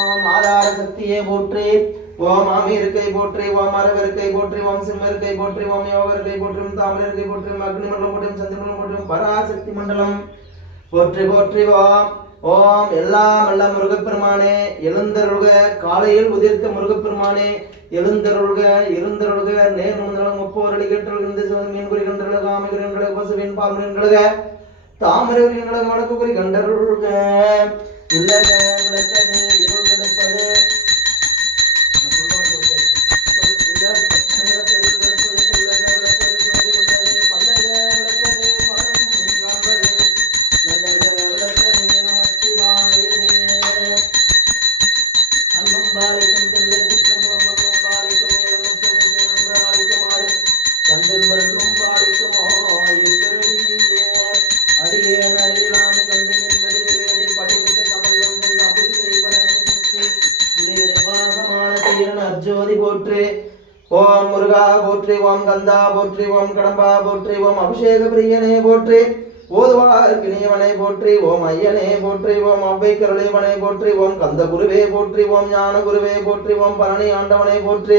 சக்தியே போற்றி ஓம் ஆமி இருக்கை போற்றி ஓம் அரவிருக்கை போற்றி ஓம் சிம்ம இருக்கை போற்றி ஓம் யோக இருக்கை போற்றி தாமரை இருக்கை போற்றி அக்னி மண்டலம் போற்றி சந்திரமண்டலம் போற்றி பராசக்தி மண்டலம். போற்றி போற்றி ஓம். ஓம் எல்லாம் அல்ல முருகப்பெருமானே எழுந்தருள்க. காலையில் உதிர்த்த முருகப்பெருமானே எழுந்தருள்க. இருந்தருள்க. நேர் நுந்தளம் ஒப்போர் அடிக்கற்றல் இந்த மீன் குறி கண்டருள காமி குறிகள பசுவின் பாம்புகள தாமரை குறிகள வடக்கு குறி கண்டருள்க. இல்லக விளக்கது இருள் cuando podemos. ஜோதி போற்று ஓம் முருகா போற்றி ஓம் கந்தா போற்றி ஓம் கடம்பா போற்றி ஓம் அபிஷேக பிரியனே போற்றி ஓதுவார் நீவனை போற்றி ஓம் ஐயனே போற்றி ஓம் அவ்வை கருளைவனை போற்றி ஓம் கந்த குருவே போற்றி ஓம் ஞான குருவே போற்றி ஓம் பழனி ஆண்டவனை போற்றி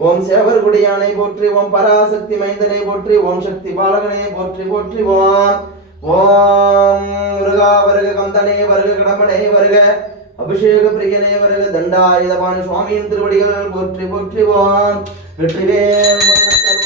ஓம் சேவர்குடியானை போற்றி ஓம் பராசக்தி மைந்தனை போற்றி ஓம் சக்தி பாலகனை போற்றி போற்றி ஓம் ஓம் முருகா வருக கந்தனே வருக கடம்பனே வருக அபிஷேக பிரியனே வருக தண்டாயுதபாணி சுவாமியின் திருவடிகள் போற்றி போற்றிவான் ஓம் வெற்றிவேல்